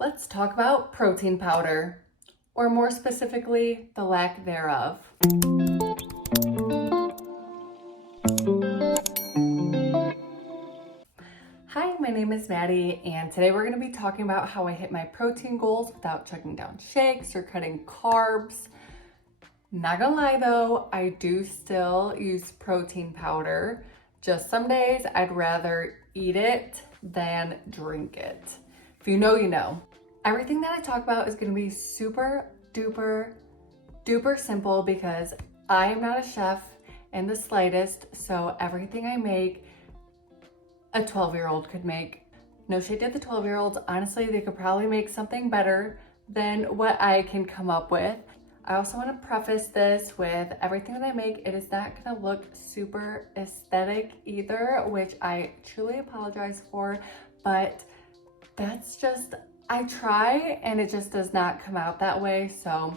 Let's talk about protein powder, or more specifically, the lack thereof. Hi, my name is Maddie, and today we're going to be talking about how I hit my protein goals without chugging down shakes or cutting carbs. Not gonna lie though, I do still use protein powder. Just some days I'd rather eat it than drink it. If you know, you know. Everything that I talk about is gonna be super duper simple because I am not a chef in the slightest, so everything I make, a 12-year-old could make. No shade to the 12-year-olds. Honestly, they could probably make something better than what I can come up with. I also want to preface this with everything that I make, it is not going to look super aesthetic either, which I truly apologize for, but that's just, I try and it just does not come out that way. So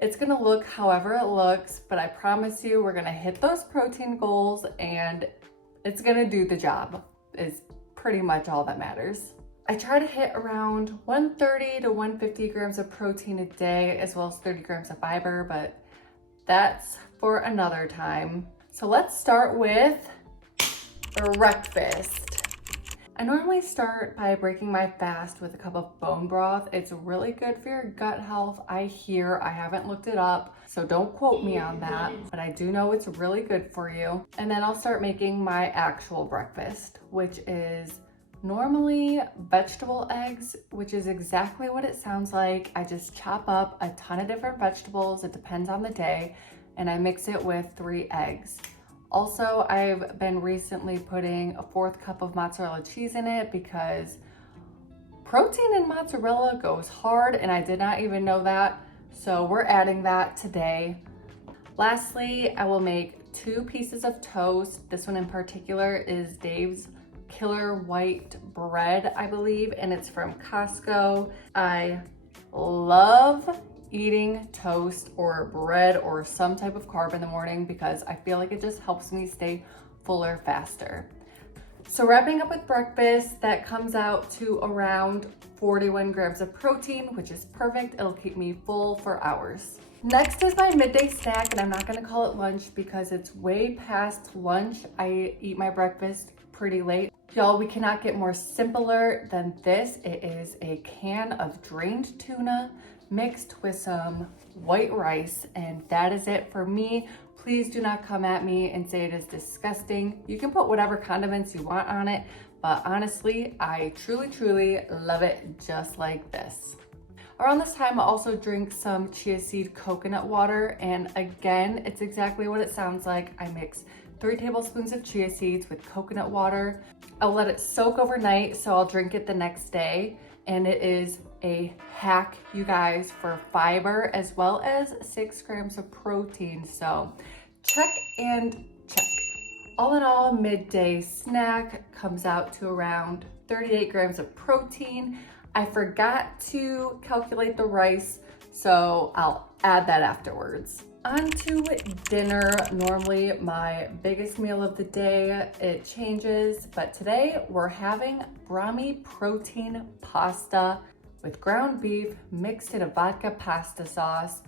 it's going to look however it looks, but I promise you we're going to hit those protein goals and it's going to do the job, is pretty much all that matters. I try to hit around 130 to 150 grams of protein a day, as well as 30 grams of fiber, but that's for another time. So let's start with breakfast. I normally start by breaking my fast with a cup of bone broth. It's really good for your gut health. I hear, I haven't looked it up, so don't quote me on that, but I do know it's really good for you. And then I'll start making my actual breakfast, which is normally vegetable eggs, which is exactly what it sounds like. I just chop up a ton of different vegetables, it depends on the day, and I mix it with 3 eggs. Also, I've been recently putting a 4th cup of mozzarella cheese in it because protein in mozzarella goes hard and I did not even know that. So we're adding that today. Lastly, I will make 2 pieces of toast. This one in particular is Dave's Killer White Bread, I believe, and it's from Costco. I love eating toast or bread or some type of carb in the morning because I feel like it just helps me stay fuller faster. So wrapping up with breakfast, that comes out to around 41 grams of protein, which is perfect. It'll keep me full for hours. Next is my midday snack, and I'm not gonna call it lunch because it's way past lunch. I eat my breakfast pretty late. Y'all, we cannot get more simpler than this. It is a can of drained tuna mixed with some white rice, and that is it for me. Please do not come at me and say it is disgusting. You can put whatever condiments you want on it, but honestly, I truly love it just like this. Around this time, I'll also drink some chia seed coconut water, and again, it's exactly what it sounds like. I mix 3 tablespoons of chia seeds with coconut water. I'll let it soak overnight, so I'll drink it the next day. And it is a hack, you guys, for fiber as well as 6 grams of protein. So check and check. All in all, midday snack comes out to around 38 grams of protein. I forgot to calculate the rice, so I'll add that afterwards. On to dinner. Normally my biggest meal of the day, it changes, but today we're having Brahmi protein pasta with ground beef mixed in a vodka pasta sauce.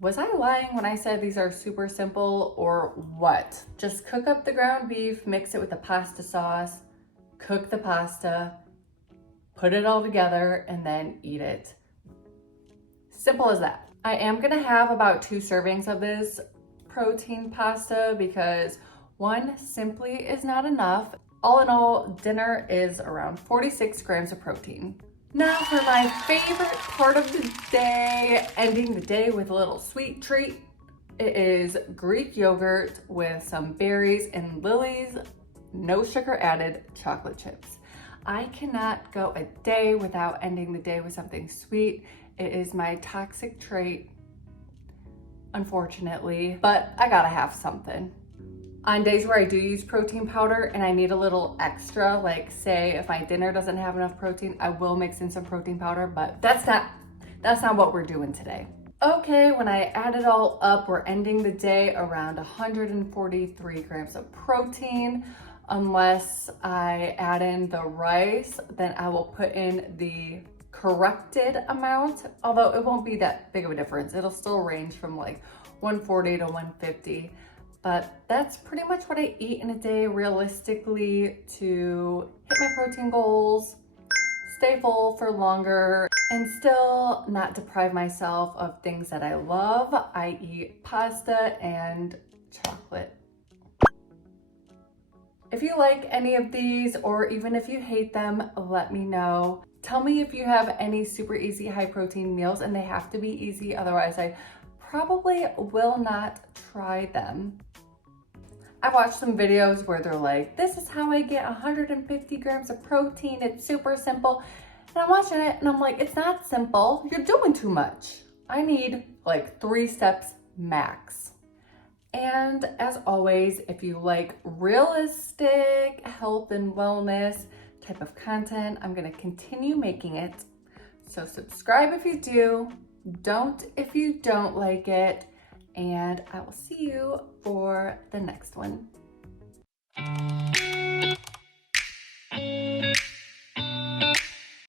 Was I lying when I said these are super simple or what? Just cook up the ground beef, mix it with the pasta sauce, cook the pasta, put it all together, and then eat it. Simple as that. I am gonna have about 2 servings of this protein pasta because 1 simply is not enough. All in all, dinner is around 46 grams of protein. Now for my favorite part of the day, ending the day with a little sweet treat. It is Greek yogurt with some berries and Lily's no sugar added chocolate chips. I cannot go a day without ending the day with something sweet. It is my toxic trait, unfortunately, but I gotta have something. On days where I do use protein powder and I need a little extra, like say if my dinner doesn't have enough protein, I will mix in some protein powder, but that's not what we're doing today. Okay, when I add it all up, we're ending the day around 143 grams of protein. Unless I add in the rice, then I will put in the corrected amount, although it won't be that big of a difference. It'll still range from like 140 to 150. But that's pretty much what I eat in a day realistically to hit my protein goals, stay full for longer, and still not deprive myself of things that I love. I eat pasta and chocolate. If you like any of these, or even if you hate them, let me know. Tell me if you have any super easy high protein meals, and they have to be easy, otherwise I probably will not try them. I watched some videos where they're like, this is how I get 150 grams of protein. It's super simple. And I'm watching it and I'm like, it's not simple. You're doing too much. I need like 3 steps max. And as always, if you like realistic health and wellness type of content, I'm gonna continue making it. So subscribe if you do, don't if you don't like it, and I will see you for the next one.